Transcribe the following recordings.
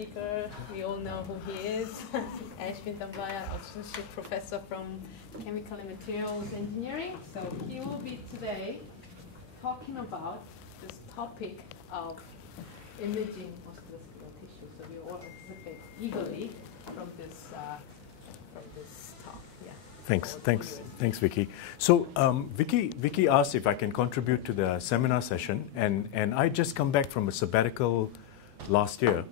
speaker, we all know who he is. Ashwin Tambaya, Associate Professor from Chemical and Materials Engineering. So he will be today talking about this topic of imaging musculoskeletal tissue. So we all anticipate eagerly from this talk. Yeah. Thanks, Vicky. So Vicky asked if I can contribute to the seminar session, and I just come back from a sabbatical last year,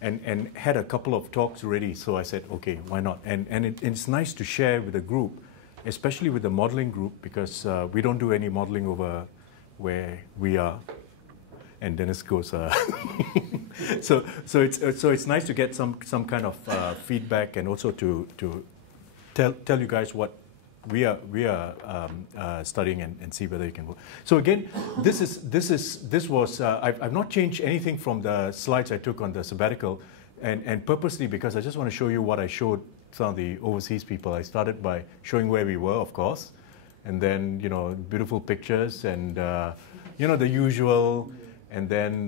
and had a couple of talks ready. So I said, okay, why not? And it's nice to share with the group, especially with the modeling group, because we don't do any modeling over where we are. And Dennis goes, so it's nice to get some kind of feedback, and also to tell you guys what we are studying, and see whether you can work. So again, this was I've not changed anything from the slides I took on the sabbatical, and purposely because I just want to show you what I showed some of the overseas people. I started by showing where we were, of course, and then beautiful pictures, and the usual, and then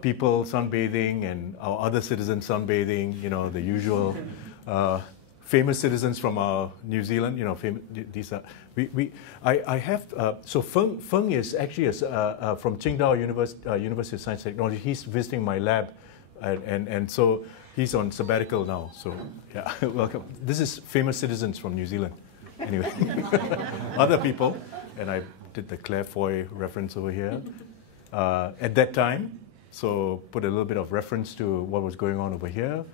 people sunbathing, and our other citizens sunbathing, the usual. Famous citizens from New Zealand, these are I have so Feng is actually from Qingdao University of Science and Technology. He's visiting my lab, and so he's on sabbatical now. So yeah, welcome. This is famous citizens from New Zealand. Anyway, other people, and I did the Claire Foy reference over here at that time. So put a little bit of reference to what was going on over here,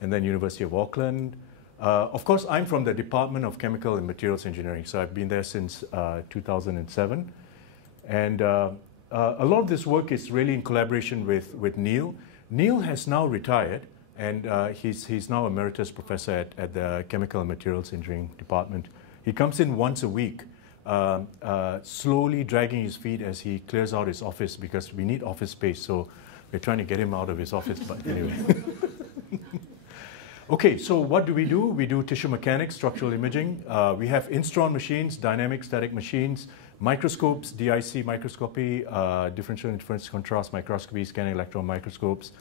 and then University of Auckland. Of course, I'm from the Department of Chemical and Materials Engineering, so I've been there since 2007. And a lot of this work is really in collaboration with Neil. Neil has now retired, and he's now emeritus professor at the Chemical and Materials Engineering Department. He comes in once a week, slowly dragging his feet as he clears out his office, because we need office space, so we're trying to get him out of his office, but anyway. Okay, so what do? We do tissue mechanics, structural imaging. We have instron machines, dynamic static machines, microscopes, DIC microscopy, differential interference contrast microscopy, scanning electron microscopes,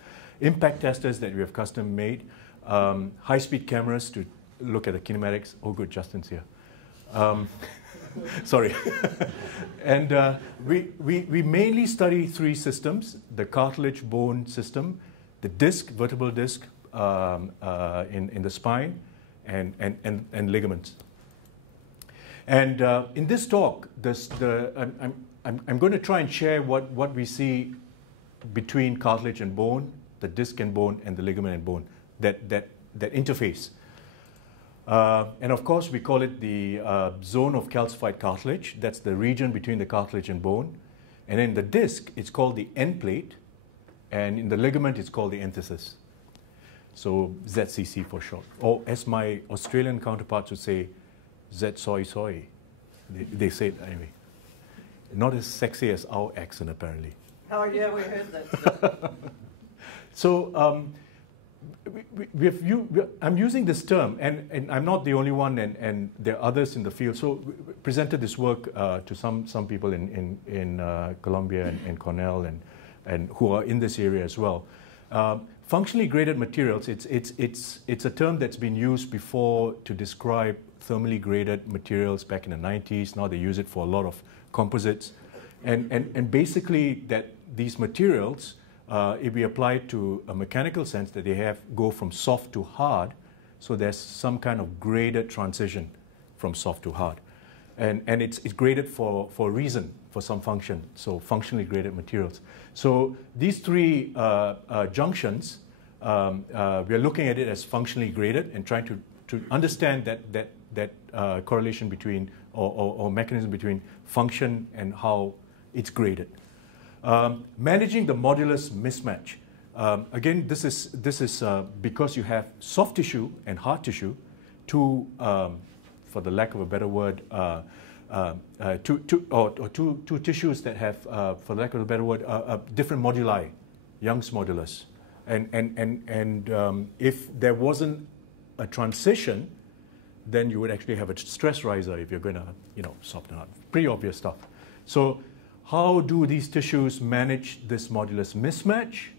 impact testers that we have custom made, high-speed cameras to look at the kinematics. Oh, good, Justin's here. Sorry. And we mainly study three systems: the cartilage bone system, the disc, vertebral disc, in the spine, and ligaments. And in this talk, I'm going to try and share what we see between cartilage and bone, the disc and bone, and the ligament and bone, that interface. And of course, we call it the zone of calcified cartilage. That's the region between the cartilage and bone. And in the disc, it's called the endplate, and in the ligament, it's called the enthesis. So ZCC for short. Or as my Australian counterparts would say, Z soy soy. They say it anyway. Not as sexy as our accent, apparently. Oh, yeah, we heard that. So I'm using this term, and I'm not the only one, and there are others in the field. So we presented this work to some people in Columbia and Cornell, and who are in this area as well. Functionally graded materials, it's a term that's been used before to describe thermally graded materials back in the 90s. Now they use it for a lot of composites. And basically that these materials, if we apply it to a mechanical sense, that they go from soft to hard, so there's some kind of graded transition from soft to hard. And it's graded for a reason, for some function, so functionally graded materials. So these three junctions, we are looking at it as functionally graded and trying to understand that correlation between, or mechanism between function and how it's graded. Managing the modulus mismatch. Again, this is because you have soft tissue and hard tissue, two, for the lack of a better word, two tissues that have, for the lack of a better word, different moduli, Young's modulus. And if there wasn't a transition, then you would actually have a stress riser if you're going to, soften out. Pretty obvious stuff. So how do these tissues manage this modulus mismatch?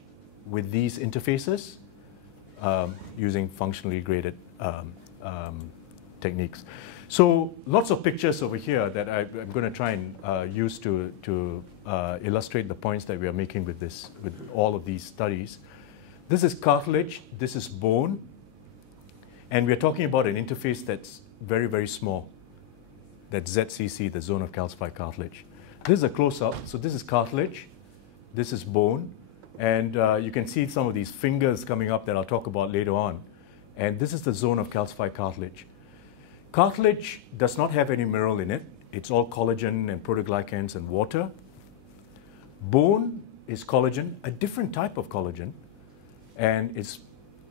with these interfaces using functionally graded techniques. So lots of pictures over here that I'm going to try and use to illustrate the points that we are making with all of these studies. This is cartilage, this is bone, and we're talking about an interface that's very, very small. That's ZCC, the zone of calcified cartilage. This is a close-up, so this is cartilage, this is bone, and you can see some of these fingers coming up that I'll talk about later on. And this is the zone of calcified cartilage. Cartilage does not have any mineral in it. It's all collagen and proteoglycans and water. Bone is collagen, a different type of collagen, and it's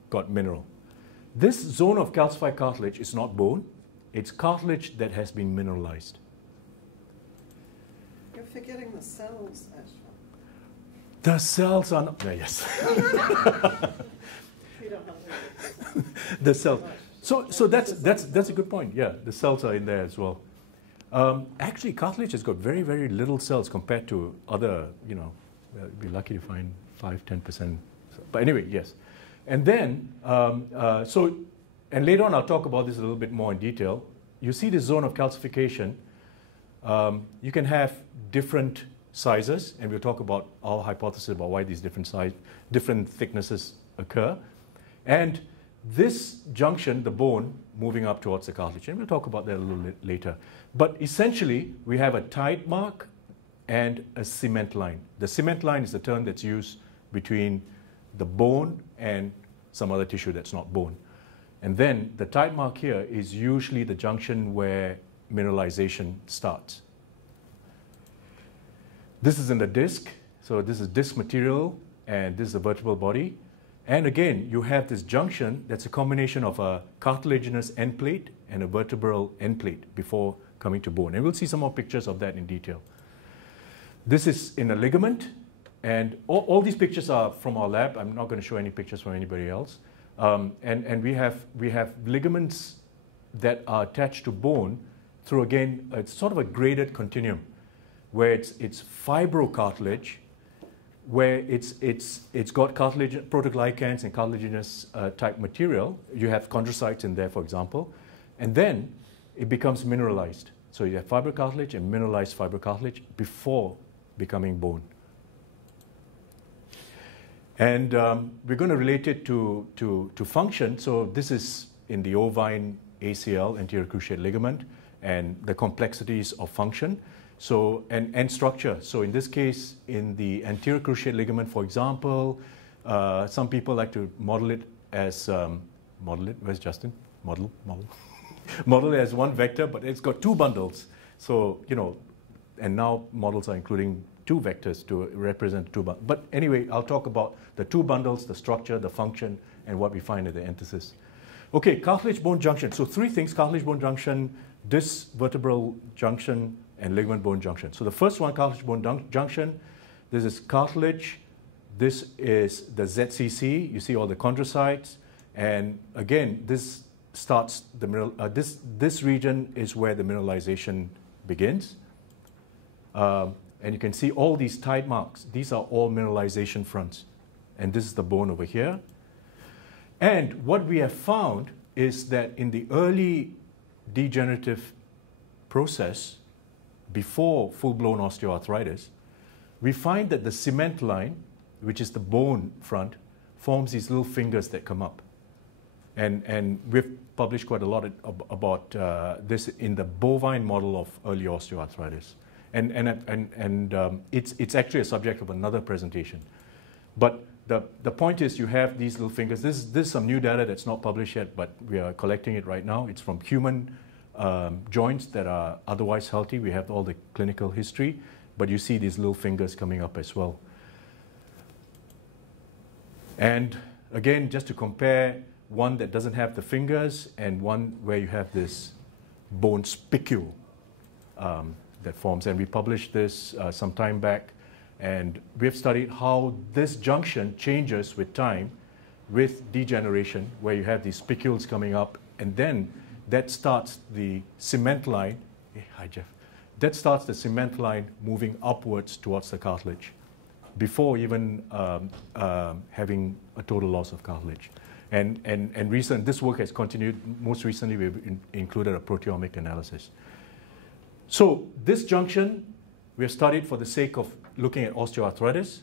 got mineral. This zone of calcified cartilage is not bone. It's cartilage that has been mineralized. You're forgetting the cells, Ashwin. The cells are not, yes. You don't have The cells. So that's a good point. Yeah, the cells are in there as well. Actually, cartilage has got very, very little cells compared to other, you'd be lucky to find 5–10%. But anyway, yes. And then, and later on I'll talk about this a little bit more in detail. You see the zone of calcification. You can have different sizes, and we'll talk about our hypothesis about why these different thicknesses occur. And this junction, the bone, moving up towards the cartilage, and we'll talk about that a little bit later. But essentially, we have a tide mark and a cement line. The cement line is the term that's used between the bone and some other tissue that's not bone. And then the tide mark here is usually the junction where mineralization starts. This is in the disc, so this is disc material, and this is the vertebral body. And again, you have this junction that's a combination of a cartilaginous endplate and a vertebral endplate before coming to bone. And we'll see some more pictures of that in detail. This is in a ligament, and all these pictures are from our lab. I'm not going to show any pictures from anybody else. And we have ligaments that are attached to bone through, again, it's sort of a graded continuum, where it's fibrocartilage, where it's got cartilage, proteoglycans and cartilaginous type material. You have chondrocytes in there, for example, and then it becomes mineralized. So you have fibrocartilage and mineralized fibrocartilage before becoming bone. And we're going to relate it to function. So this is in the ovine ACL, anterior cruciate ligament, and the complexities of function. So, and structure. So in this case, in the anterior cruciate ligament, for example, some people like to model it as, where's Justin? Model. Model it as one vector, but it's got two bundles. So, and now models are including two vectors to represent two bundles. But anyway, I'll talk about the two bundles, the structure, the function, and what we find at the enthesis. Okay, cartilage-bone junction. So three things: cartilage-bone junction, disc vertebral junction, and ligament-bone junction. So the first one, cartilage-bone junction, this is cartilage. This is the ZCC. You see all the chondrocytes. And again, this starts the this region is where the mineralization begins. And you can see all these tide marks. These are all mineralization fronts. And this is the bone over here. And what we have found is that in the early degenerative process, before full-blown osteoarthritis, we find that the cement line, which is the bone front, forms these little fingers that come up. And we've published quite a lot about this in the bovine model of early osteoarthritis. And it's actually a subject of another presentation. But the point is, you have these little fingers. This is some new data that's not published yet, but we are collecting it right now. It's from human joints that are otherwise healthy. We have all the clinical history, but you see these little fingers coming up as well. And again, just to compare one that doesn't have the fingers and one where you have this bone spicule that forms. And we published this some time back, and we've studied how this junction changes with time with degeneration, where you have these spicules coming up, and then that starts the cement line. Hey, hi, Jeff. That starts the cement line moving upwards towards the cartilage. before even having a total loss of cartilage. And this work has continued. Most recently, we've included a proteomic analysis. So this junction, we have studied for the sake of looking at osteoarthritis,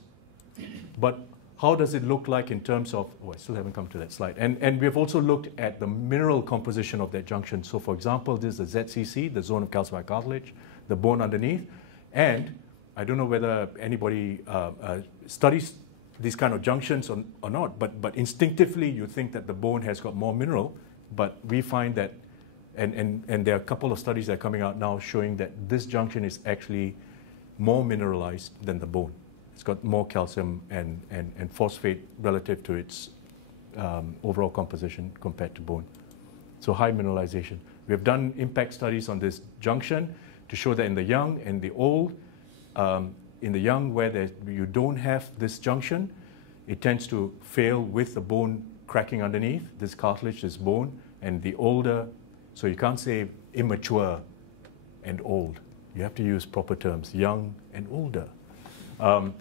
but how does it look like in terms of, oh, I still haven't come to that slide. And we have also looked at the mineral composition of that junction. So for example, this is the ZCC, the zone of calcified cartilage, the bone underneath. And I don't know whether anybody studies these kind of junctions or not, but instinctively you think that the bone has got more mineral, but we find that, and there are a couple of studies that are coming out now showing that this junction is actually more mineralized than the bone. It's got more calcium and phosphate relative to its overall composition compared to bone. So high mineralization. We have done impact studies on this junction to show that in the young and the old, in the young where you don't have this junction, it tends to fail with the bone cracking underneath, this cartilage, this bone, and the older, so you can't say immature and old. You have to use proper terms, young and older. When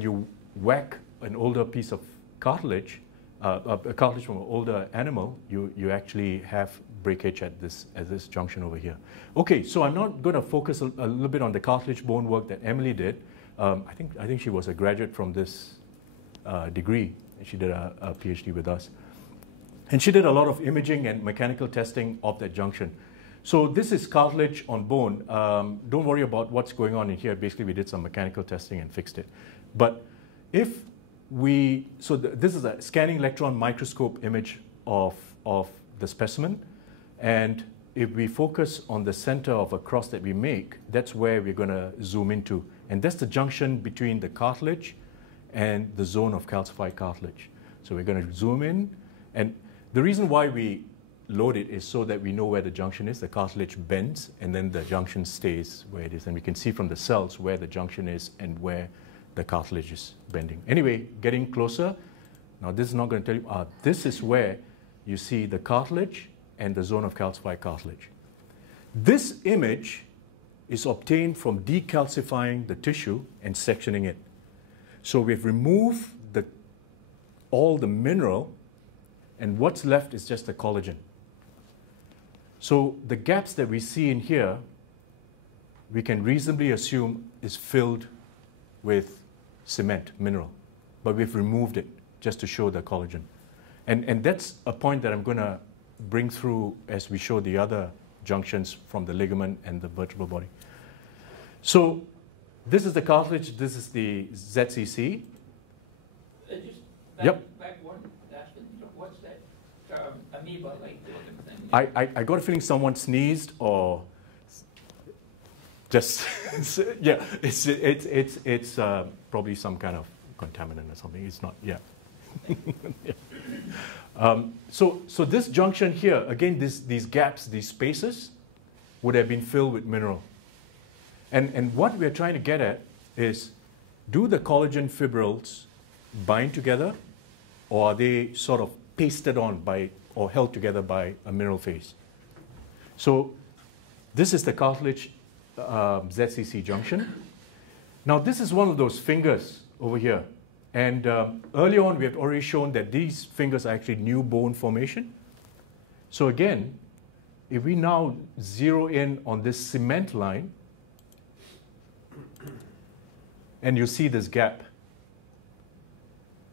you whack an older piece of cartilage, a cartilage from an older animal, you actually have breakage at this junction over here. Okay, so I'm not going to focus a little bit on the cartilage bone work that Emily did. I think she was a graduate from this degree. She did a PhD with us. And she did a lot of imaging and mechanical testing of that junction. So this is cartilage on bone. Don't worry about what's going on in here. Basically, we did some mechanical testing and fixed it. But if we, this is a scanning electron microscope image of the specimen. And if we focus on the center of a cross that we make, that's where we're going to zoom into. And that's the junction between the cartilage and the zone of calcified cartilage. So we're going to zoom in. And the reason why we load it is so that we know where the junction is. The cartilage bends, and then the junction stays where it is. And we can see from the cells where the junction is and where the cartilage is bending. Anyway, getting closer. Now, this is not going to tell you. This is where you see the cartilage and the zone of calcified cartilage. This image is obtained from decalcifying the tissue and sectioning it. So we've removed all the mineral, and what's left is just the collagen. So the gaps that we see in here, we can reasonably assume is filled with cement, mineral. But we've removed it just to show the collagen. And that's a point that I'm going to bring through as we show the other junctions from the ligament and the vertebral body. So this is the cartilage, this is the ZCC. Yep. Back one, what's that amoeba-like looking thing? I got a feeling someone sneezed or just, yeah, it's probably some kind of contaminant or something. It's not, yeah. Yeah. So this junction here, again, these gaps, these spaces, would have been filled with mineral. And what we're trying to get at is, do the collagen fibrils bind together, or are they sort of pasted on by, or held together by a mineral phase? So this is the cartilage ZCC junction. Now this is one of those fingers over here. And early on, we had already shown that these fingers are actually new bone formation. So again, if we now zero in on this cement line, and you see this gap.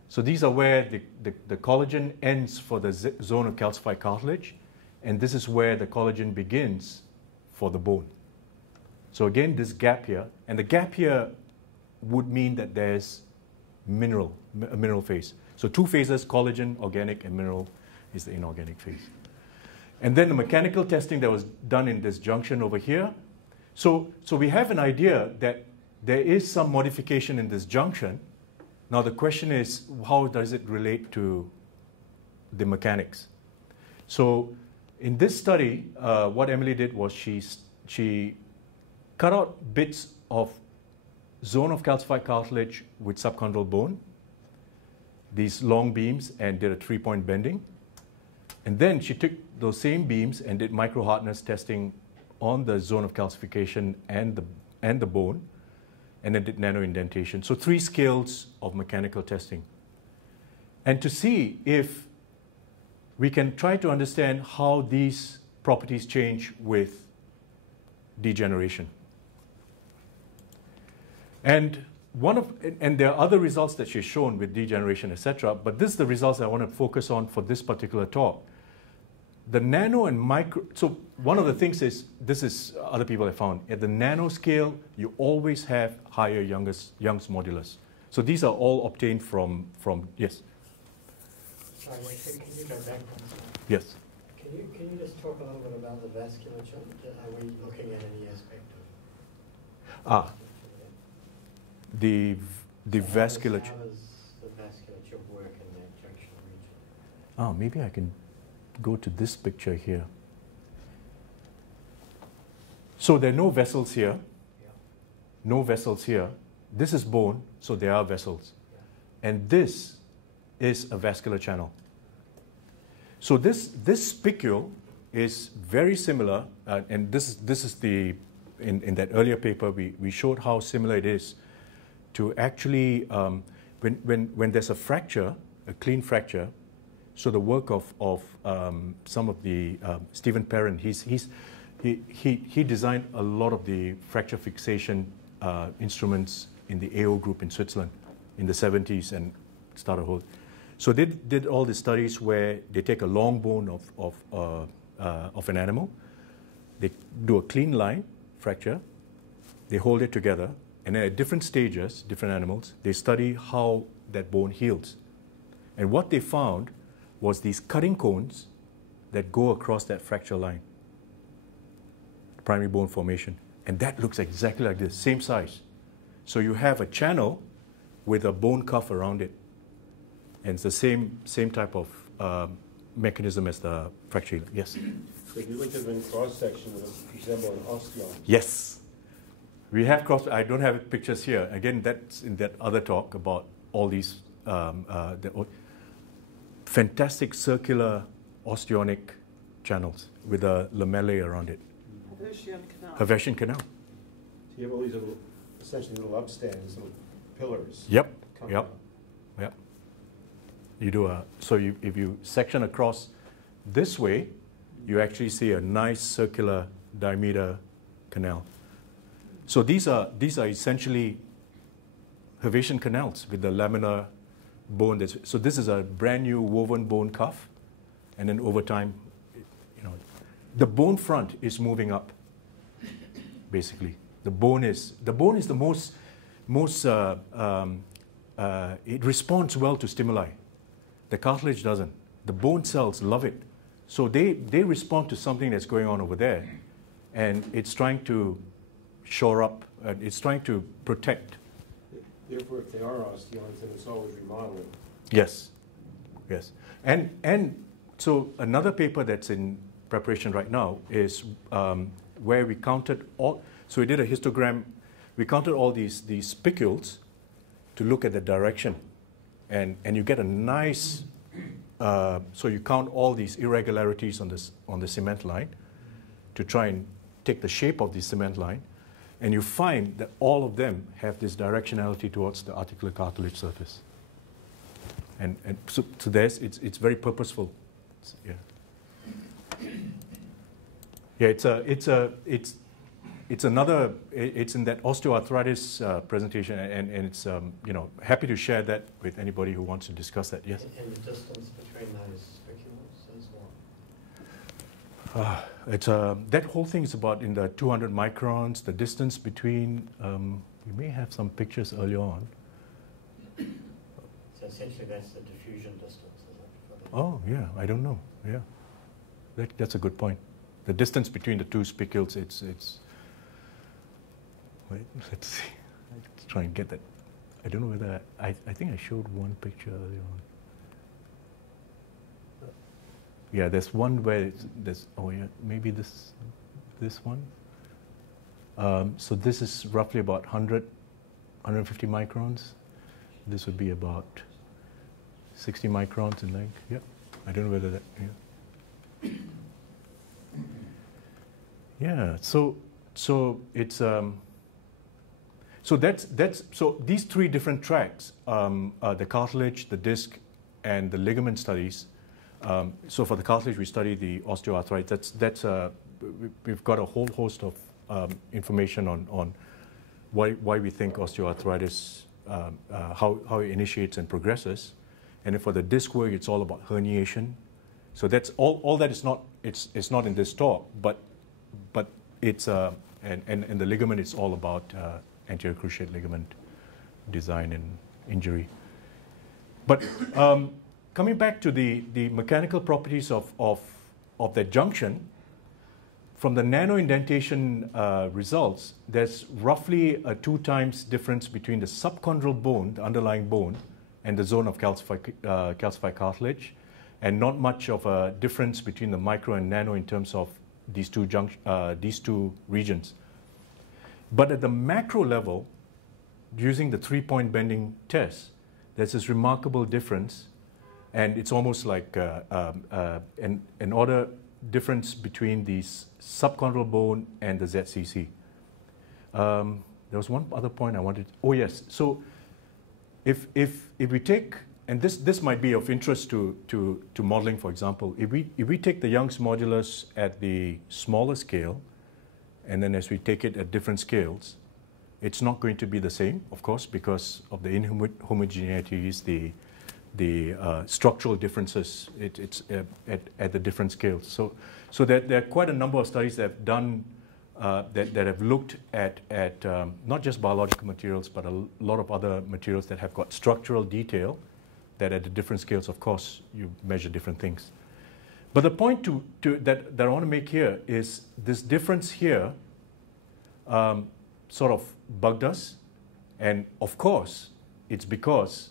So these are where the collagen ends for the zone of calcified cartilage, and this is where the collagen begins for the bone. So again, this gap here, and the gap here would mean that there's a mineral phase. So two phases, collagen, organic, and mineral is the inorganic phase. And then the mechanical testing that was done in this junction over here. So we have an idea that there is some modification in this junction. Now the question is, how does it relate to the mechanics? So in this study, what Emily did was she cut out bits of zone of calcified cartilage with subchondral bone, these long beams, and did a 3-point bending. And then she took those same beams and did micro-hardness testing on the zone of calcification and the bone. and then did nano indentation. So 3 scales of mechanical testing. And to see if we can try to understand how these properties change with degeneration. And there are other results that she's shown with degeneration, etc. But this is the results I want to focus on for this particular talk. The nano and micro. So one of the things is, this is other people have found, at the nano scale, you always have higher Young's modulus. So these are all obtained from yes. Sorry, can you go back one slide? Yes. Can you just talk a little bit about the vasculature? Are we looking at any aspect of? The vasculature. How does the vasculature work in that junction region? Oh, maybe I can go to this picture here. So there are no vessels here. Yeah. No vessels here. This is bone, so there are vessels. Yeah. And this is a vascular channel. So this spicule is very similar, and this is the, in that earlier paper, we showed how similar it is to actually, when there's a fracture, a clean fracture, so the work of some of the, Stephen Perrin, he designed a lot of the fracture fixation instruments in the AO group in Switzerland in the 70s and started a whole. So they did all the studies where they take a long bone of an animal, they do a clean line fracture, they hold it together, and then at different stages, different animals, they study how that bone heals. And what they found was these cutting cones that go across that fracture line, primary bone formation. And that looks exactly like this, same size. So you have a channel with a bone cuff around it. And it's the same type of mechanism as the fracture healing. Yes? So if you look at them in cross-section, it would resemble an osteon. Yes. We have cross. I don't have pictures here. Again, that's in that other talk about all these fantastic circular osteonic channels with a lamellae around it. Haversian canal. Haversian canal. So you have all these little, essentially little upstands, little pillars. Yep. coming Yep. up. Yep. You do if you section across this way, you actually see a nice circular diameter canal. So these are essentially Haversian canals with the laminar bone. So this is a brand new woven bone cuff, and then over time, the bone front is moving up. Basically, the bone is the most it responds well to stimuli. The cartilage doesn't. The bone cells love it, so they respond to something that's going on over there, and it's trying to shore up. It's trying to protect. Therefore, if they are osteons, then it's always remodeling. Yes, yes, and so another paper that's in preparation right now is where we counted all. So we did a histogram. We counted all these spicules to look at the direction, and you get a nice. So you count all these irregularities on the cement line to try and take the shape of the cement line, and you find that all of them have this directionality towards the articular cartilage surface. And so there's it's very purposeful. Yeah, it's another. It's in that osteoarthritis presentation, and it's happy to share that with anybody who wants to discuss that. Yes. And the distance between those spicules is what? It's that whole thing is about in the 200 microns. The distance between. We may have some pictures earlier on. So essentially, that's the diffusion distance, is it? For the Oh yeah, I don't know. Yeah, that's a good point. The distance between the two spicules, it's. Wait, let's see. Let's try and get that. I don't know whether I think I showed one picture earlier on. Yeah, there's one where there's. Oh yeah, maybe this one. So this is roughly about 150 microns. This would be about 60 microns in length. Yeah, I don't know whether that. Yeah. Yeah. So it's So so these three different tracks, the cartilage, the disc, and the ligament studies. So for the cartilage, we study the osteoarthritis. We've got a whole host of information on why we think osteoarthritis, how it initiates and progresses. And then for the disc work, it's all about herniation. So that's all that is not, it's not in this talk, but it's, and the ligament is all about anterior cruciate ligament design and injury. But coming back to the mechanical properties of that junction, from the nano indentation results, there's roughly a 2 times difference between the subchondral bone, the underlying bone, and the zone of calcified cartilage, and not much of a difference between the micro and nano in terms of these two regions. But at the macro level, using the 3-point bending test, there's this remarkable difference, and it's almost like an order difference between the subchondral bone and the ZCC. There was one other point I wanted. Oh yes. So if we take, and this might be of interest to modeling, for example, if we take the Young's modulus at the smaller scale, and then as we take it at different scales, it's not going to be the same, of course, because of the inhomogeneities, the structural differences at the different scales. So there are quite a number of studies that have done that have looked at not just biological materials, but a lot of other materials that have got structural detail that at the different scales, of course, you measure different things. But the point that I want to make here is this difference here sort of bugged us. And of course, it's because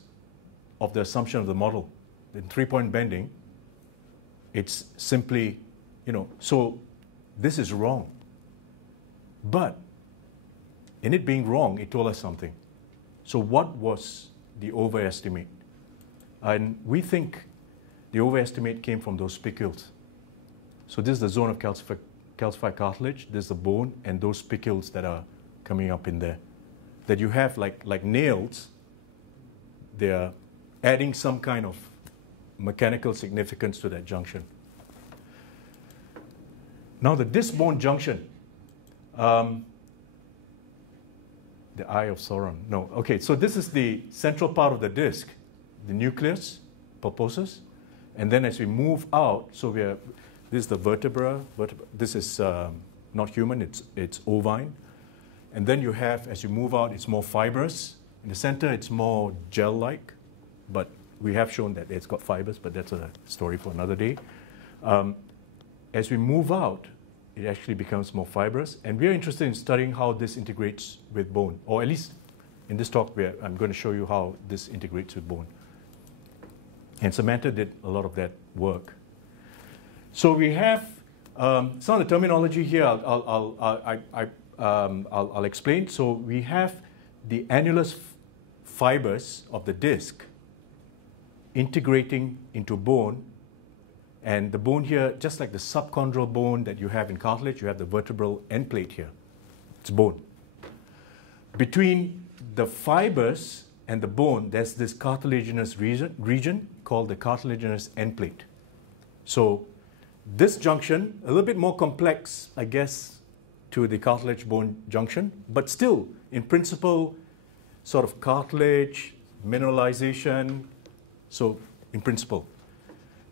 of the assumption of the model. In 3-point bending, it's simply, so this is wrong. But in it being wrong, it told us something. So what was the overestimate? And we think the overestimate came from those spicules. So this is the zone of calcified cartilage, this is the bone, and those spicules that are coming up in there. That you have like nails, they're adding some kind of mechanical significance to that junction. Now the disc bone junction, the eye of Sauron. No, okay, so this is the central part of the disc, the nucleus, pulposus, and then as we move out, so this is the vertebra. This is not human, it's ovine. And then you have, as you move out, it's more fibrous. In the center, it's more gel-like, but we have shown that it's got fibers, but that's a story for another day. As we move out, it actually becomes more fibrous, and we're interested in studying how this integrates with bone, or at least in this talk, I'm going to show you how this integrates with bone. And Samantha did a lot of that work. So we have some of the terminology here. I'll explain. So we have the annulus fibers of the disc integrating into bone, and the bone here, just like the subchondral bone that you have in cartilage, you have the vertebral endplate here. It's bone. Between the fibers and the bone, there's this cartilaginous region called the cartilaginous endplate. So this junction, a little bit more complex, I guess, to the cartilage bone junction, but still, in principle, sort of cartilage, mineralization, so in principle.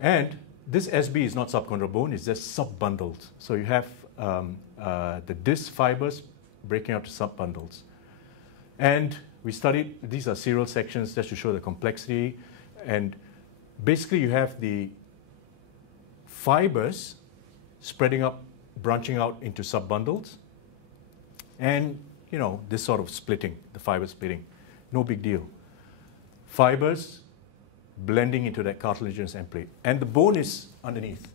And this SB is not subchondral bone, it's just subbundles. So you have the disc fibers breaking out to subbundles. And we studied, these are serial sections just to show the complexity. And basically you have the fibers spreading up, branching out into subbundles. And, this sort of splitting, the fiber splitting. No big deal. Fibers blending into that cartilaginous endplate. And the bone is underneath.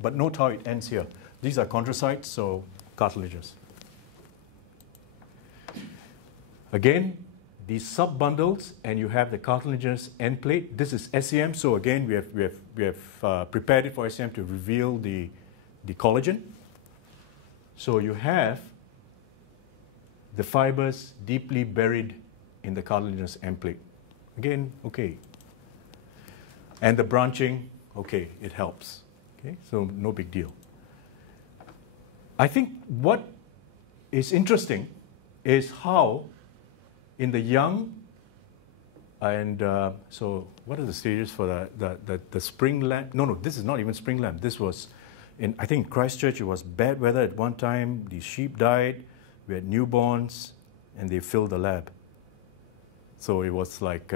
But note how it ends here. These are chondrocytes, so cartilages. Again, these subbundles, and you have the cartilaginous endplate. This is SEM, so again, we have prepared it for SEM to reveal the collagen. So you have the fibers deeply buried in the cartilaginous endplate. Again, okay. And the branching, okay, it helps. Okay, so no big deal. I think what is interesting is how in the young, and so what are the stages for the spring lamb? No, this is not even spring lamb. This was, I think Christchurch, it was bad weather at one time. The sheep died. We had newborns, and they filled the lab. So it was like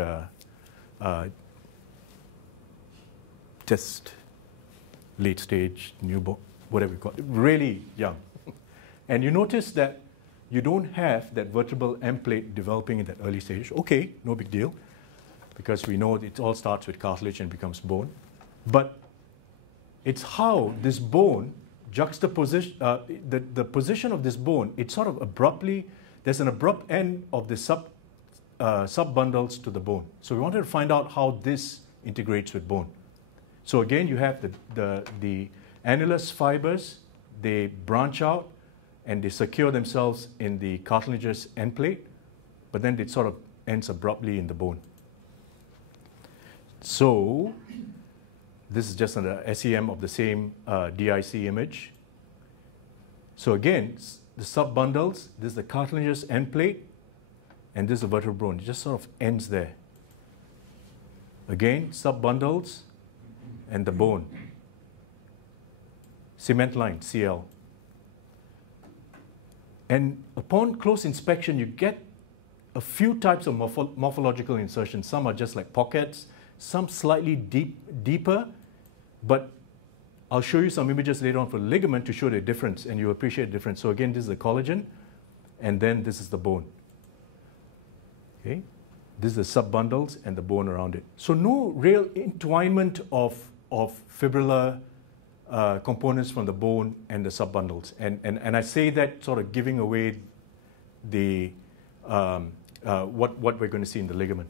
just late stage, newborn, whatever you call it, really young. And you notice that you don't have that vertebral endplate developing in that early stage. Okay, no big deal, because we know it all starts with cartilage and becomes bone. But it's how this bone juxtaposition, the position of this bone, it sort of abruptly, there's an abrupt end of the subbundles to the bone. So we wanted to find out how this integrates with bone. So again, you have the annulus fibers, they branch out and they secure themselves in the cartilaginous endplate, but then it sort of ends abruptly in the bone. So this is just an SEM of the same DIC image. So again, the subbundles, this is the cartilaginous endplate, and this is the vertebral bone. It just sort of ends there. Again, subbundles and the bone. Cement line, CL. And upon close inspection, you get a few types of morphological insertions. Some are just like pockets, some slightly deeper, but I'll show you some images later on for ligament to show the difference, and you appreciate the difference. So again, this is the collagen, and then this is the bone. Okay? This is the subbundles and the bone around it. So no real entwinement of fibrillar components from the bone and the subbundles. And I say that sort of giving away the what we're going to see in the ligament.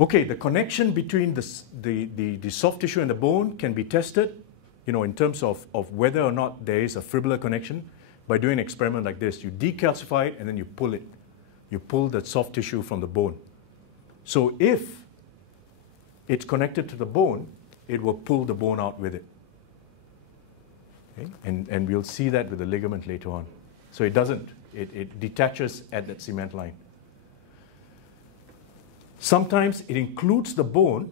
Okay, the connection between the soft tissue and the bone can be tested, in terms of whether or not there is a fibrillar connection by doing an experiment like this. You decalcify it and then you pull it. You pull the soft tissue from the bone. So if it's connected to the bone, it will pull the bone out with it. Okay? And we'll see that with the ligament later on. So it doesn't. It detaches at that cement line. Sometimes it includes the bone,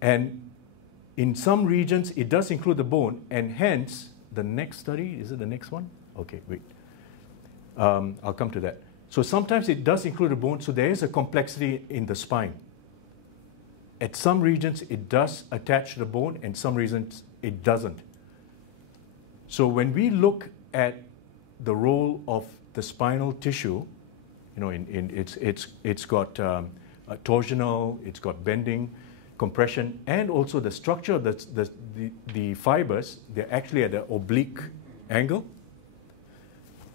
and in some regions it does include the bone, and hence the next study, is it the next one? Okay, wait. I'll come to that. So sometimes it does include the bone, so there is a complexity in the spine. At some regions it does attach to the bone, and some regions it doesn't. So when we look at the role of the spinal tissue, it's got torsional, it's got bending, compression, and also the structure of the fibers, they're actually at an oblique angle.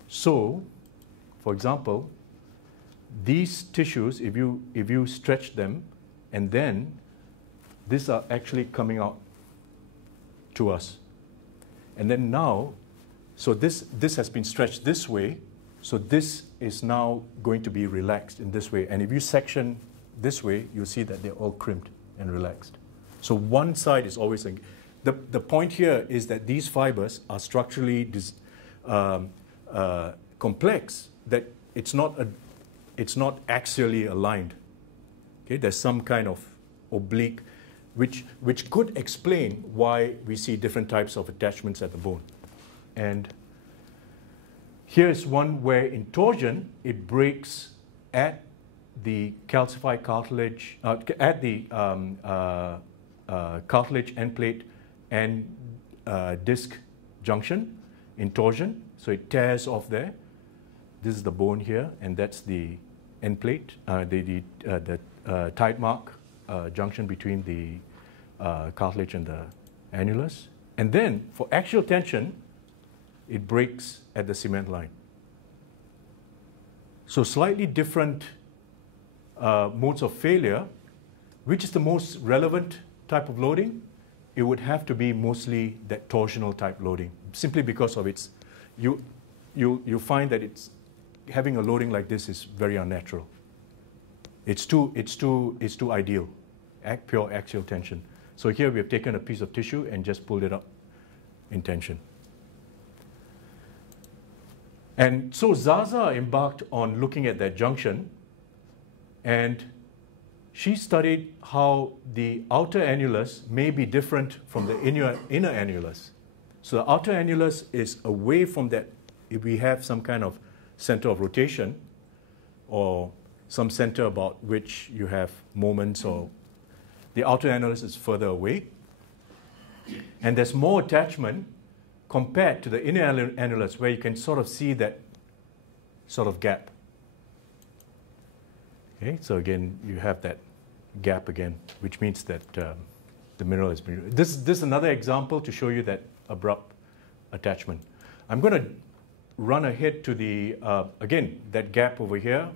So, for example, these tissues, if you stretch them, and then these are actually coming out to us. And then now, so this has been stretched this way, so this is now going to be relaxed in this way. And if you section this way, you'll see that they're all crimped and relaxed. So one side is always, the point here is that these fibers are structurally complex, that it's not axially aligned. Okay, there's some kind of oblique, which could explain why we see different types of attachments at the bone. And here's one where in torsion, it breaks at the calcified cartilage, at the cartilage endplate and disc junction in torsion. So it tears off there. This is the bone here, and that's the endplate, the tide mark junction between the cartilage and the annulus. And then for axial tension, it breaks at the cement line. So slightly different modes of failure. Which is the most relevant type of loading? It would have to be mostly that torsional type loading, simply because of you'll find that having a loading like this is very unnatural. It's too ideal, pure axial tension. So here we have taken a piece of tissue and just pulled it up in tension. And so Zaza embarked on looking at that junction, and she studied how the outer annulus may be different from the inner annulus. So the outer annulus is away from that. If we have some kind of center of rotation or some center about which you have moments, or the outer annulus is further away. And there's more attachment compared to the inner annulus, where you can sort of see that sort of gap. Okay, so again, you have that gap again, which means that the mineral is being. This is another example to show you that abrupt attachment. I'm going to run ahead to the, again, that gap over here,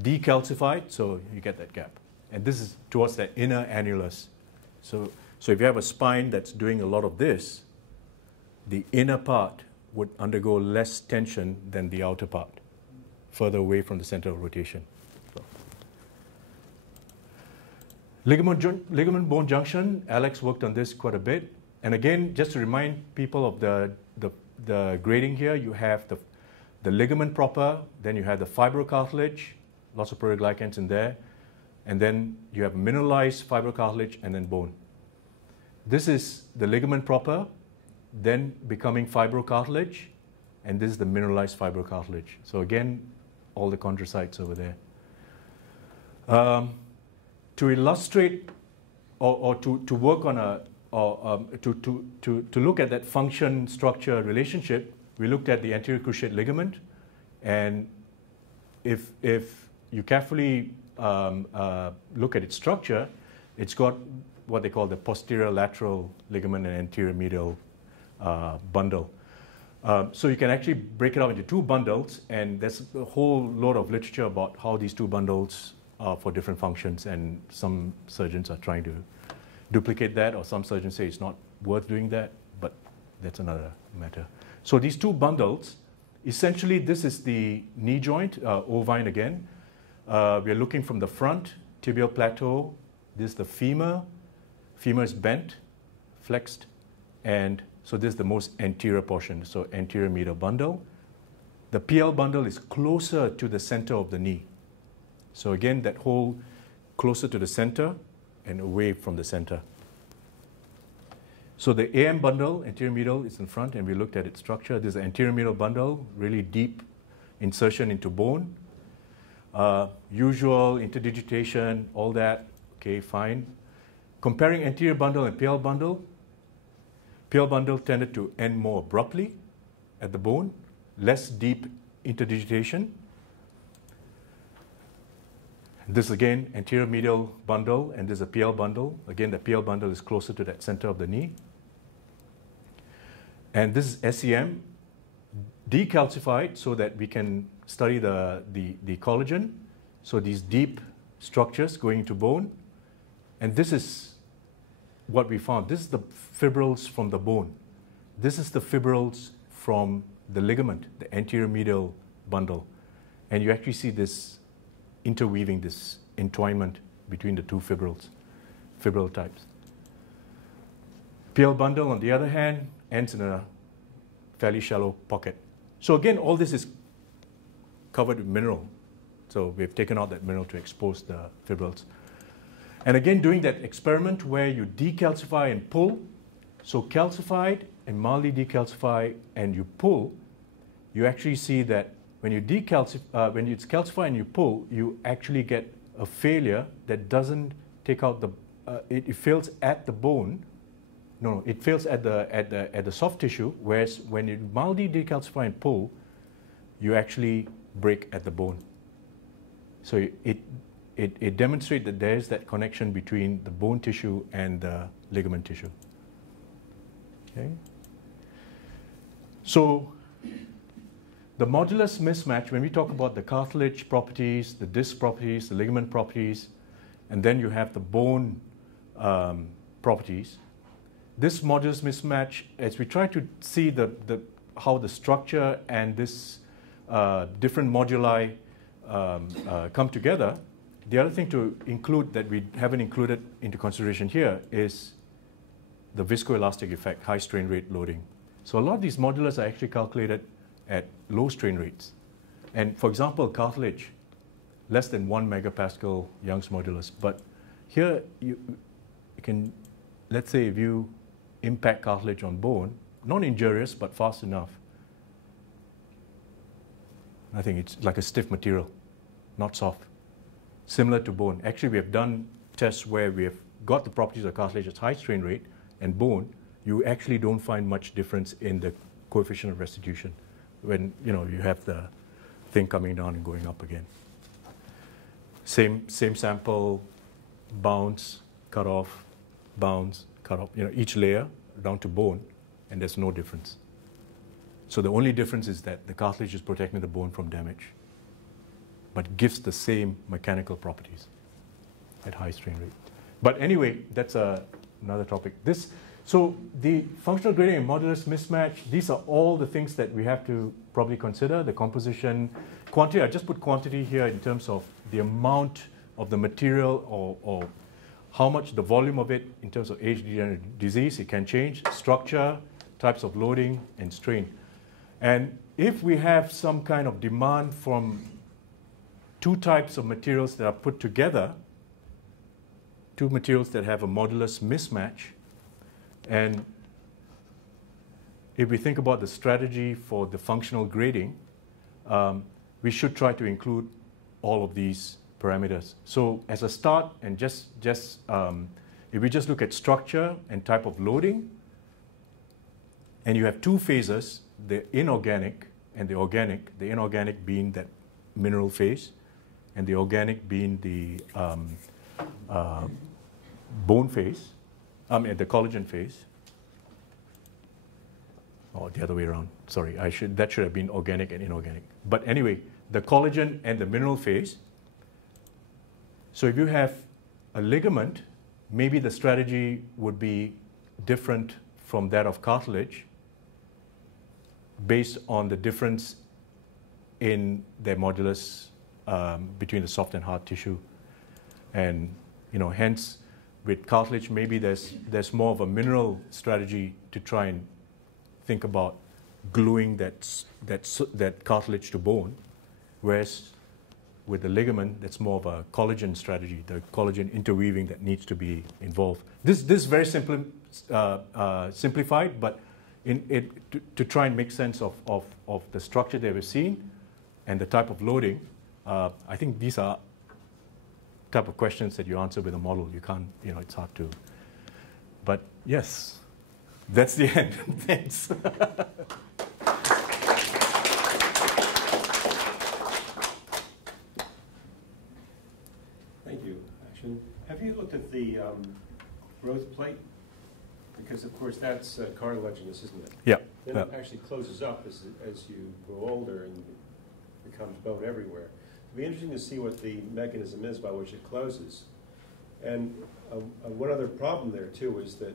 decalcified, so you get that gap. And this is towards that inner annulus. So if you have a spine that's doing a lot of this, the inner part would undergo less tension than the outer part, further away from the center of rotation. So. Ligament bone junction, Alex worked on this quite a bit. And again, just to remind people of the grading here, you have the ligament proper, then you have the fibrocartilage, lots of proteoglycans in there, and then you have mineralized fibrocartilage and then bone. This is the ligament proper, then becoming fibrocartilage, and this is the mineralized fibrocartilage. So again, all the chondrocytes over there. To illustrate or to work on a to look at that function structure relationship, we looked at the anterior cruciate ligament, and if you carefully look at its structure, it's got what they call the posterior lateral ligament and anterior medial bundle. So you can actually break it up into two bundles, and there's a whole lot of literature about how these two bundles are for different functions, and some surgeons are trying to duplicate that, or some surgeons say it's not worth doing that, but that's another matter. So these two bundles, essentially this is the knee joint, ovine again. We're looking from the front, tibial plateau. This is the femur. Femur is bent, flexed, and so this is the most anterior portion, so anterior medial bundle. The PL bundle is closer to the center of the knee. So again, that whole closer to the center and away from the center. So the AM bundle, anterior medial, is in front, and we looked at its structure. This is the anterior medial bundle, really deep insertion into bone. Usual interdigitation, all that, okay, fine. Comparing anterior bundle and PL bundle tended to end more abruptly at the bone, less deep interdigitation. This again, anterior medial bundle, and there's a PL bundle. Again, the PL bundle is closer to that center of the knee. And this is SEM, decalcified so that we can study the collagen. So these deep structures going into bone. And this is what we found. This is the fibrils from the bone. This is the fibrils from the ligament, the anterior medial bundle. And you actually see this interweaving, this entwinement between the two fibril types. PL bundle, on the other hand, ends in a fairly shallow pocket. So again, all this is covered with mineral. So we've taken out that mineral to expose the fibrils. And again, doing that experiment where you decalcify and pull. So calcified and mildly decalcify and you pull, you actually see that when you when it's calcified and you pull, you actually get a failure that doesn't take out the, it fails at the bone. No, it fails at the soft tissue, whereas when you mildly decalcify and pull, you actually break at the bone. So it demonstrates that there's that connection between the bone tissue and the ligament tissue. Okay. So the modulus mismatch, when we talk about the cartilage properties, the disc properties, the ligament properties, and then you have the bone properties, this modulus mismatch, as we try to see the how the structure and this different moduli come together, the other thing to include that we haven't included into consideration here is the viscoelastic effect, high strain rate loading. So a lot of these modulus are actually calculated at low strain rates. And for example, cartilage, less than 1 megapascal Young's modulus. But here you can, let's say if you impact cartilage on bone, not injurious, but fast enough, I think it's like a stiff material, not soft. Similar to bone. Actually, we have done tests where we have got the properties of cartilage at high strain rate and bone. You actually don't find much difference in the coefficient of restitution when you have the thing coming down and going up again. Same sample, bounce, cut off, bounce, cut off. Each layer down to bone, and there's no difference. So the only difference is that the cartilage is protecting the bone from damage, but gives the same mechanical properties at high strain rate. But anyway, that's another topic. So the functional grading and modulus mismatch, these are all the things that we have to probably consider. The composition, quantity, I just put quantity here in terms of the amount of the material or how much the volume of it in terms of age-degenerate disease. It can change. Structure, types of loading, and strain. And if we have some kind of demand from two types of materials that are put together, two materials that have a modulus mismatch, and if we think about the strategy for the functional grading, we should try to include all of these parameters. So as a start, and if we just look at structure and type of loading, and you have two phases, the inorganic and the organic, the inorganic being that mineral phase, and the organic being the bone phase, the collagen phase. Or the other way around. Sorry, that should have been organic and inorganic. But anyway, the collagen and the mineral phase. So if you have a ligament, maybe the strategy would be different from that of cartilage based on the difference in their modulus between the soft and hard tissue. And hence, with cartilage, maybe there's more of a mineral strategy to try and think about gluing that cartilage to bone, whereas with the ligament, that's more of a collagen strategy, the collagen interweaving that needs to be involved. This is very simplified, but to try and make sense of the structure that we're seeing and the type of loading, I think these are type of questions that you answer with a model. You can't, it's hard to. But yes, that's the end. Thanks. Thank you. Actually, have you looked at the growth plate? Because of course that's cartilaginous, isn't it? Yeah. Then it actually closes up as you grow older and becomes bone everywhere. It'd be interesting to see what the mechanism is by which it closes. And one other problem there too is that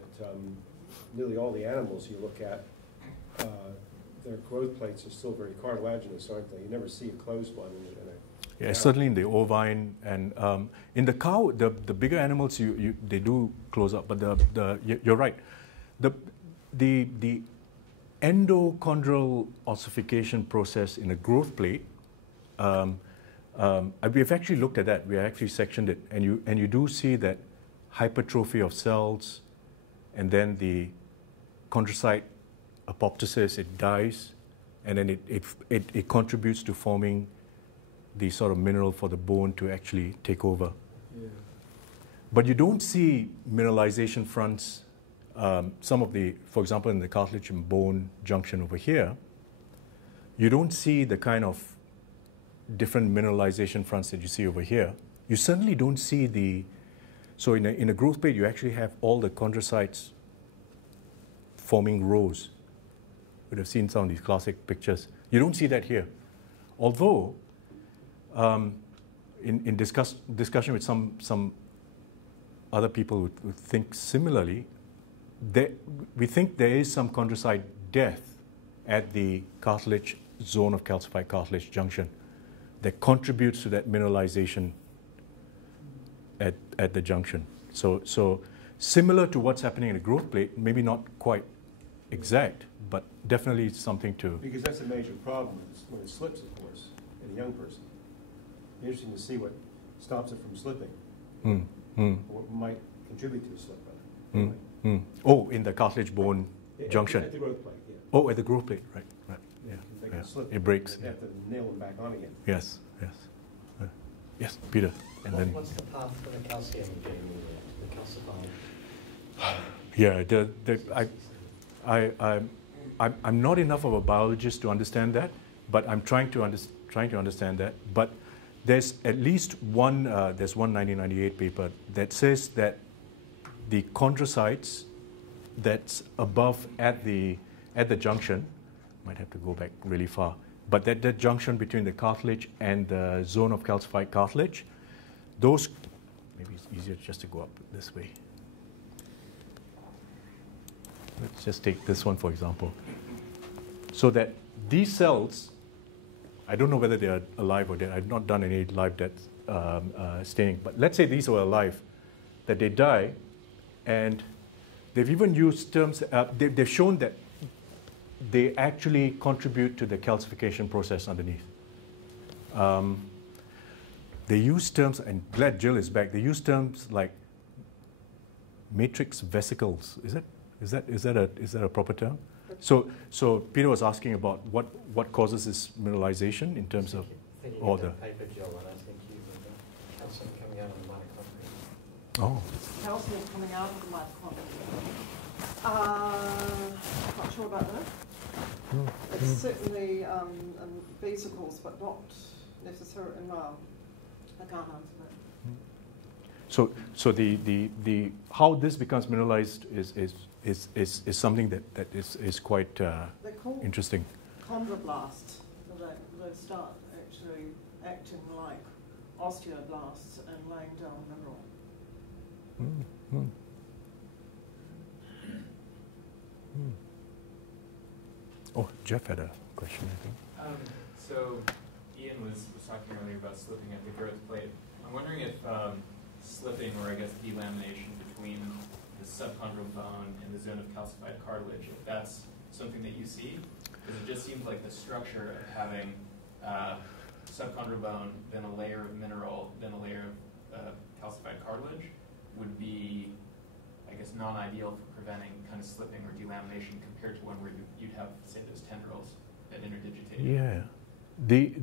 nearly all the animals you look at, their growth plates are still very cartilaginous, aren't they? You never see a closed one in a Yeah, certainly in the ovine and in the cow, the bigger animals they do close up, but you're right. The endochondral ossification process in a growth plate. We've actually looked at that. We actually sectioned it, and you do see that hypertrophy of cells, and then the chondrocyte apoptosis, it dies, and then it contributes to forming the sort of mineral for the bone to actually take over. Yeah. But you don't see mineralization fronts. For example, in the cartilage and bone junction over here, you don't see the kind of different mineralization fronts that you see over here. You certainly don't see so in a growth plate, you actually have all the chondrocytes forming rows. You would have seen some of these classic pictures. You don't see that here. Although, in discussion with some other people who think similarly, we think there is some chondrocyte death at the cartilage zone of calcified cartilage junction that contributes to that mineralization at the junction. So similar to what's happening in a growth plate, maybe not quite exact, but definitely something to... Because that's a major problem when it slips, of course, in a young person. Interesting to see what stops it from slipping. What might contribute to a slip, rather. Oh, in the cartilage bone junction. At the growth plate, yeah. Oh, at the growth plate, right. Yeah. They can slip. It breaks. They have to nail them back on again. Yes. Yes, Peter. And then What's the path for the calcium being the calcified? I'm not enough of a biologist to understand that, but I'm trying to understand that. But there's at least one, there's one 1998 paper that says that the chondrocytes that's above at the junction, might have to go back really far, but that junction between the cartilage and the zone of calcified cartilage, those, maybe it's easier just to go up this way. Let's just take this one, for example. So that these cells, I don't know whether they are alive or dead. I've not done any live death staining. But let's say these were alive, that they die, and they've even used terms, they've shown that they actually contribute to the calcification process underneath. They use terms, and glad Jill is back, they use terms like matrix vesicles. Is that a proper term? So Peter was asking about what causes this mineralization in terms of all the paper, Jill, and I think you were calcium coming out of the mitochondria. oh Calcium coming out of the mitochondria. Not sure about that. It's certainly vesicles, but not necessarily. Well, I can't answer that. So the how this becomes mineralized is something that is quite They're called interesting. chondroblasts. They start actually acting like osteoblasts and laying down mineral. Oh, Jeff had a question, I think. So Ian was talking earlier about slipping at the growth plate. I'm wondering if slipping, or I guess delamination between the subchondral bone and the zone of calcified cartilage, if that's something that you see, because it just seems like the structure of having subchondral bone, then a layer of mineral, then a layer of calcified cartilage would be, I guess, non-ideal for preventing kind of slipping or delamination compared to one where you'd have, say, those tendrils that interdigitate. Yeah, the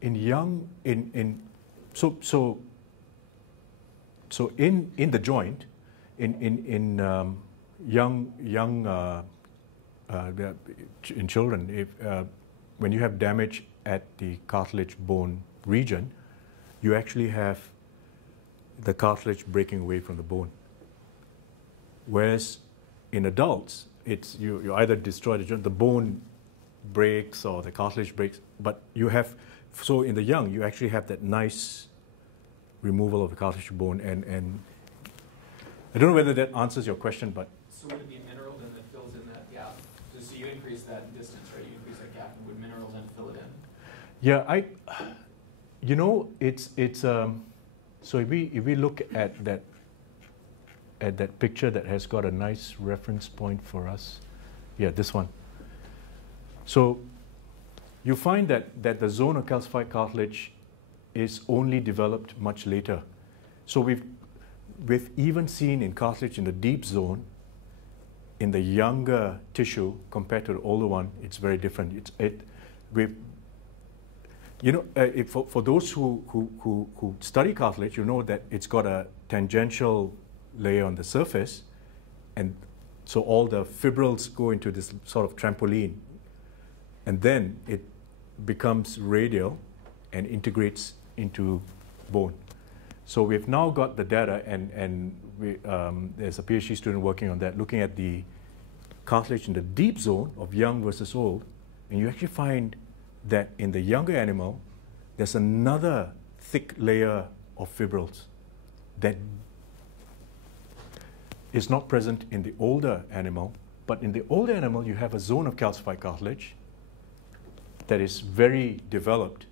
in young so in the joint in children, if when you have damage at the cartilage bone region, you actually have the cartilage breaking away from the bone. Whereas in adults, it's you either destroy the joint, the bone breaks or the cartilage breaks, but you have, so in the young, you actually have that nice removal of the cartilage bone, and I don't know whether that answers your question, but... So would it be mineral then that fills in that gap? So you increase that distance, right? You increase that gap, and would minerals then fill it in? Yeah, it's so if we look at that picture that has got a nice reference point for us, yeah, this one. So you find that the zone of calcified cartilage is only developed much later. So we've even seen in cartilage in the deep zone, in the younger tissue compared to the older one, it's very different. For those who study cartilage, you know that it's got a tangential layer on the surface, and so all the fibrils go into this sort of trampoline, and then it becomes radial and integrates into bone. So we've now got the data, and there's a PhD student working on that, looking at the cartilage in the deep zone of young versus old, and you actually find that in the younger animal, there's another thick layer of fibrils that is not present in the older animal, But in the older animal, you have a zone of calcified cartilage that is very developed.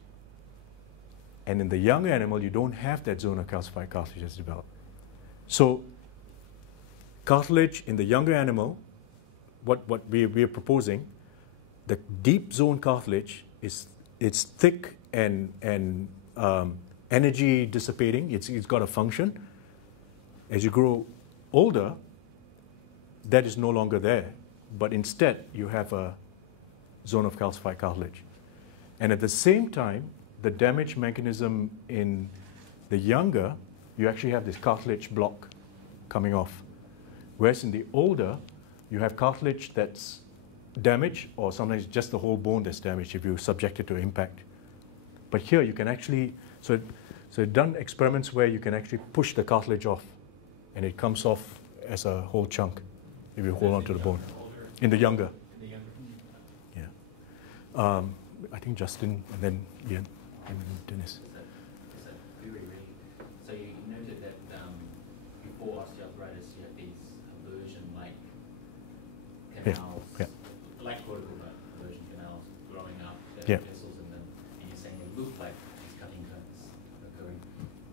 And in the younger animal, you don't have that zone of calcified cartilage that's developed. So cartilage in the younger animal, what we are proposing, the deep zone cartilage it's thick and energy dissipating. It's got a function. As you grow older, that is no longer there. But instead, you have a zone of calcified cartilage. And at the same time, the damage mechanism in the younger, you actually have this cartilage block coming off. Whereas in the older, you have cartilage that's damaged, or sometimes just the whole bone that's damaged if you subject it to impact. But here you can actually, so done experiments where you can actually push the cartilage off, and it comes off as a whole chunk if you hold on to the bone. In the younger. In the younger. Yeah. I think Justin, and then Ian, and then Dennis. Is that very really? So you noted that before osteoarthritis, you have these aversion-like canals, like cortical aversion canals growing up, vessels in them, and you're saying they look like these cutting cones occurring.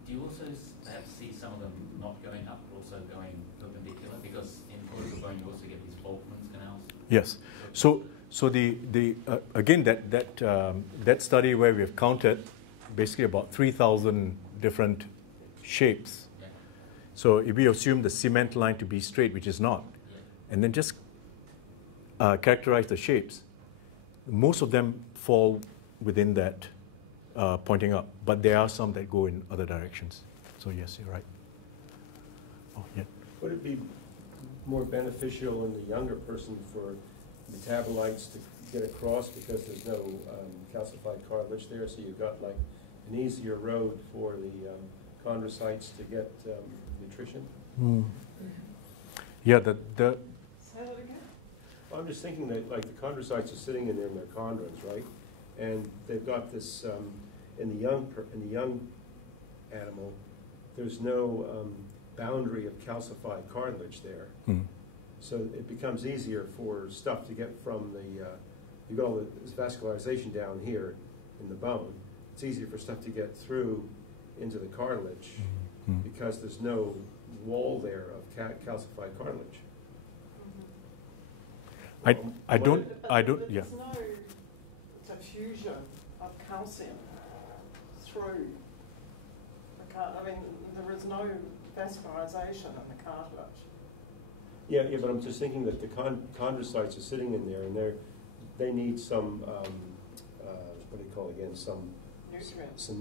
Do you also perhaps see some of them not going up, but also going perpendicular? Because in cortical bone, you also get these Volkmann's canals. Yes. So the again that study where we have counted basically about 3,000 different shapes. Yeah. So if we assume the cement line to be straight, which is not, and then just characterize the shapes, most of them fall within that pointing up, but there are some that go in other directions. So yes, you're right. Oh, yeah. Would it be more beneficial in the younger person for metabolites to get across because there's no calcified cartilage there, so you've got like an easier road for the chondrocytes to get nutrition? Mm. Yeah, Say that again? Well, I'm just thinking that like the chondrocytes are sitting in there in their chondrons, right? And they've got this in the young animal. There's no boundary of calcified cartilage there. Mm. So it becomes easier for stuff to get from the, you got all this vascularization down here in the bone. It's easier for stuff to get through into the cartilage because there's no wall there of calcified cartilage. I don't, But yeah. there's no diffusion of calcium through the I mean, there is no vascularization in the cartilage. Yeah, but I'm just thinking that the chondrocytes are sitting in there, and they need some, what do you call it again, some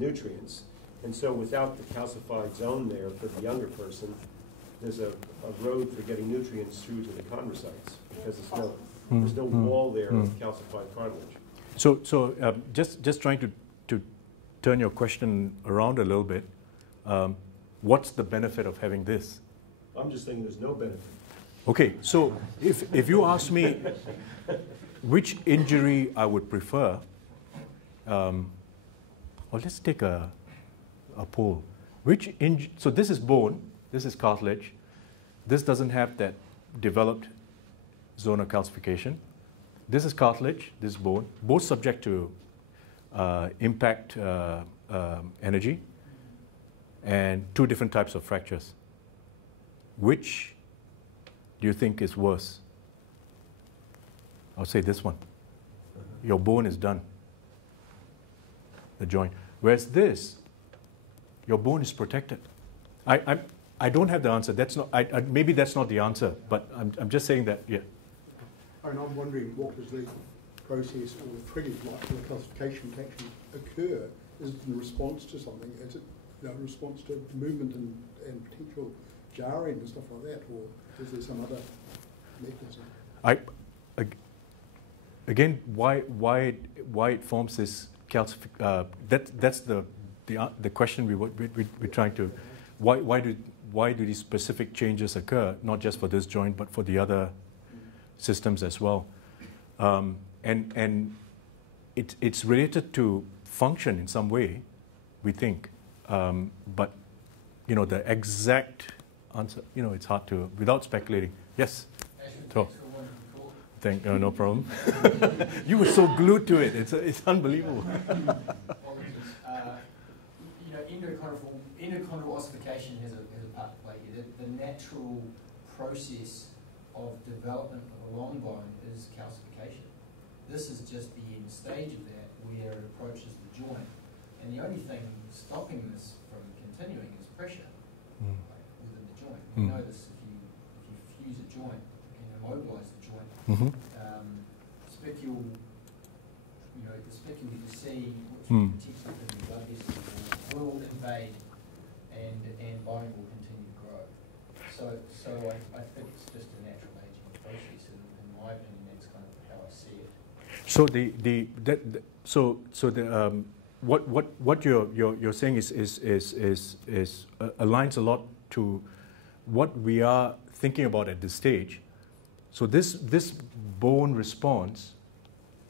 nutrients. And so without the calcified zone there for the younger person, there's a road for getting nutrients through to the chondrocytes because there's no wall there of calcified cartilage. So just trying to turn your question around a little bit. What's the benefit of having this? I'm just thinking there's no benefit. Okay, so if you ask me which injury I would prefer, well, let's take a poll. So this is bone, this is cartilage. This doesn't have that developed zone of calcification. This is cartilage, this is bone, both subject to impact energy and two different types of fractures. Which do you think is worse? I'll say this one. Your bone is done, the joint. Whereas this, your bone is protected. I don't have the answer. That's not. Maybe that's not the answer. But I'm just saying that. Yeah. And I'm wondering what is the process or the triggers like for the calcification to actually occur? Is it in response to something? Is it in response to movement and potential jarring and stuff like that, or is there some other mechanism? Again, why it forms this calcific? That's the question we're trying to. Why do these specific changes occur? Not just for this joint, but for the other systems as well. And it's related to function in some way, we think. But the exact answer, it's hard to without speculating. Yes. Thanks So. for a wonderful No problem. You were so glued to it. It's unbelievable. You know, endochondral ossification has a part to play here. The natural process of development of a long bone is calcification. This is just the end stage of that, where it approaches the joint. And the only thing stopping this from continuing is pressure within the joint. We know this if you fuse a joint and immobilize the joint. Spicule, you know, the spicule you see, which protects within the blood vessels, will invade and bone will continue to grow. So I think it's just a natural aging process, and in my opinion, that's kind of how I see it. So what you're saying is aligns a lot to what we are thinking about at this stage. So this bone response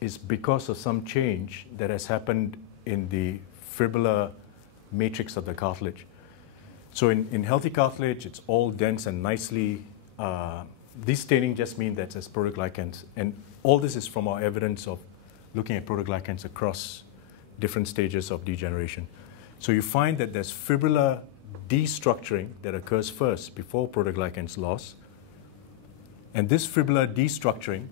is because of some change that has happened in the fibrillar matrix of the cartilage. So in healthy cartilage, it's all dense and nicely. These staining just mean that it's proteoglycans, and all this is from our evidence of looking at proteoglycans across different stages of degeneration. So you find that there's fibrillar destructuring that occurs first before proteoglycans loss. And this fibrillar destructuring,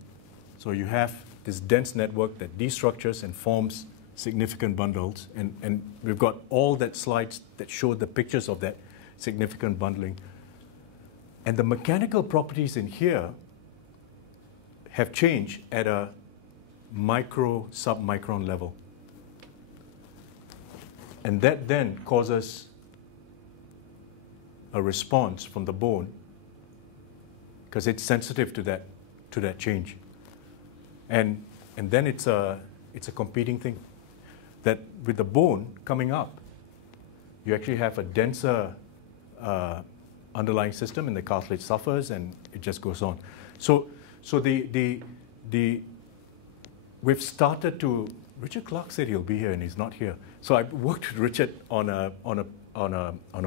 so you have this dense network that destructures and forms significant bundles. And we've got all that slides that show the pictures of that significant bundling. And the mechanical properties in here have changed at a micro, submicron level. And that then causes a response from the bone because it's sensitive to that change. And then it's a competing thing. That with the bone coming up, you actually have a denser underlying system, and the cartilage suffers, and it just goes on. So we've started to. Richard Clark said he'll be here, and he's not here. So I worked with Richard on a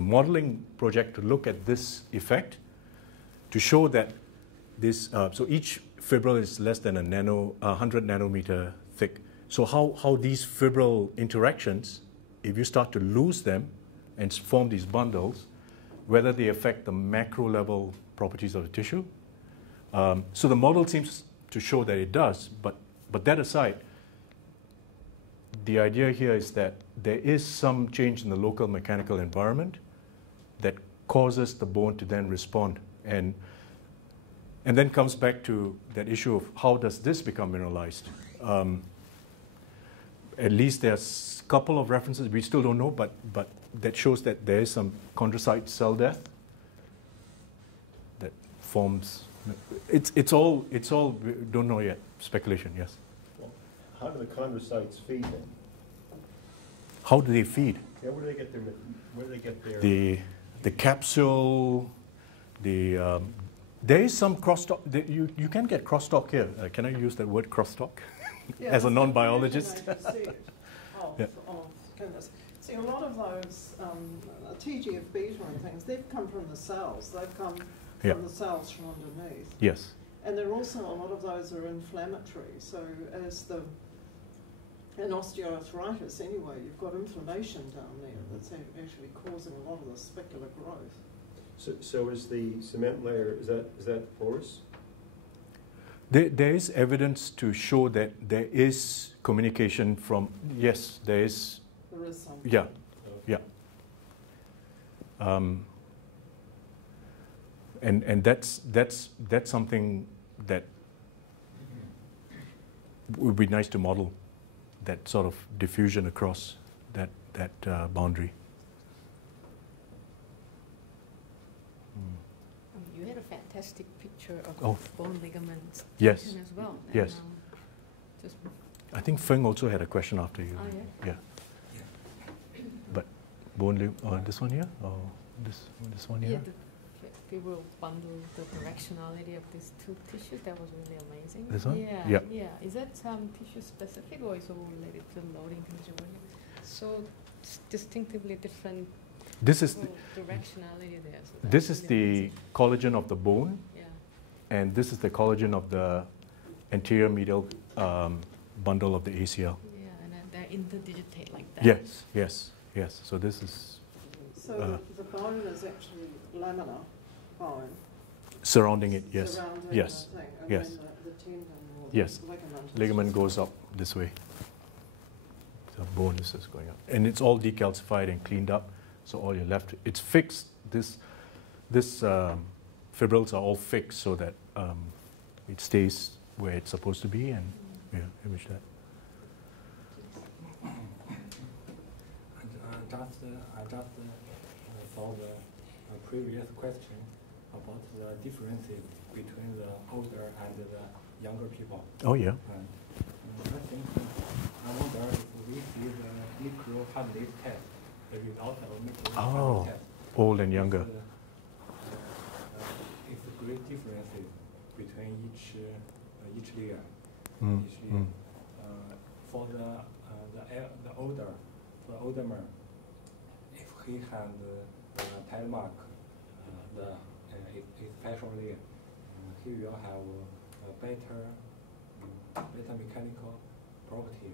modeling project to look at this effect, to show that this. So each fibril is less than 100 nanometer thick. So how these fibril interactions, if you start to lose them and form these bundles, whether they affect the macro level properties of the tissue. So the model seems to show that it does, but that aside, the idea here is that there is some change in the local mechanical environment that causes the bone to then respond. And then comes back to that issue of how does this become mineralized? At least there's a couple of references, we still don't know, but that shows that there is some chondrocyte cell death that forms. It's all we don't know yet. Speculation, yes. Well, how do the chondrocytes feed then? How do they feed? Yeah, where do they get their? The capsule. There is some crosstalk. You can get crosstalk here. Can I use that word crosstalk? Yeah, as a non-biologist. See, a lot of those TGF-beta and things, they've come from the cells. They've come from the cells from underneath. Yes. And there are also a lot of those are inflammatory. So in osteoarthritis anyway, you've got inflammation down there that's actually causing a lot of the spicular growth. So is the cement layer, is that porous? There is evidence to show that there is communication from, yes, there is. There is some. Yeah, yeah. And that's something that would be nice to model, that sort of diffusion across that boundary. You had a fantastic picture of bone ligaments yes. as well. Yes. Just I think Feng also had a question after you. Oh, yeah? Yeah. But bone this one here? Or this one here? Yeah, the fibril bundle, the directionality of these two tissues, that was really amazing. This one? Yeah. Yeah. Is that tissue specific or is it all related to loading condition? So distinctively different. This is directionality there. So this is the collagen of the bone, yeah. and this is the collagen of the anterior medial bundle of the ACL. Yeah, and then they're interdigitate like that. Yes, yes, yes. So this is So the bone is actually laminar bone. surrounding it, yes. Surrounding Yes, the thing, and yes. then the tendon or Yes. ligament. Ligament goes up this way. The bone is just going up. And it's all decalcified and cleaned up. So all you're left, it's fixed. This fibrils are all fixed so that it stays where it's supposed to be, and image that. I just saw the previous question about the differences between the older and the younger people. Oh yeah. And I wonder if we see the micro hardness test, the result of micro hardness test. Old and younger. It's great differences between each layer. Mm. Each layer. For the older man, if he had tile mark, especially he will have a better mechanical property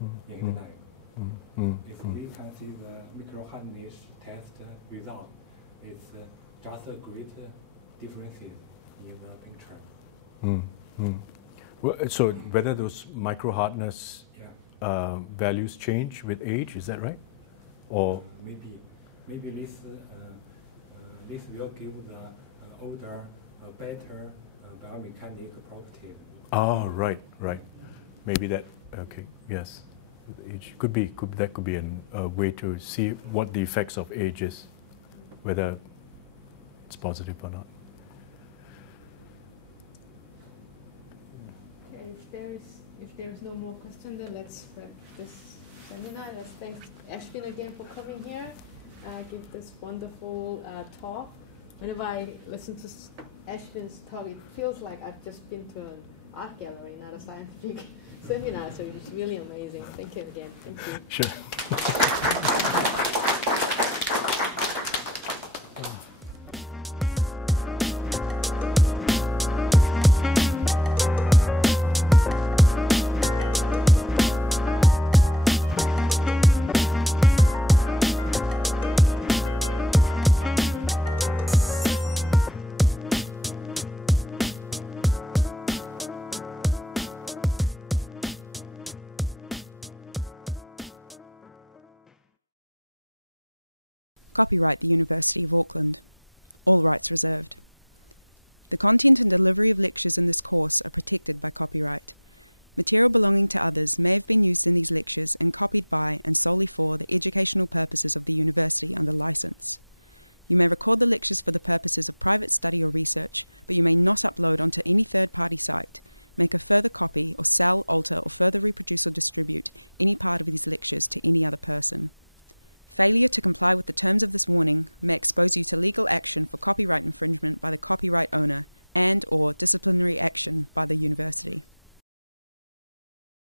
in his life. If we can see the micro hardness test result, it's just a great differences in the picture. Well, so whether those micro hardness values change with age, is that right? Or maybe this will give the older better biomechanical properties. Oh, right. Maybe that. Okay. Yes. With age that could be a way to see what the effects of age is, whether it's positive or not. Okay, if there is no more question, then let's wrap this seminar. Let's thank Ashwin again for coming here, give this wonderful talk. Whenever I listen to Ashwin's talk, it feels like I've just been to an art gallery, not a scientific seminar. So it was really amazing. Thank you again. Thank you. Sure.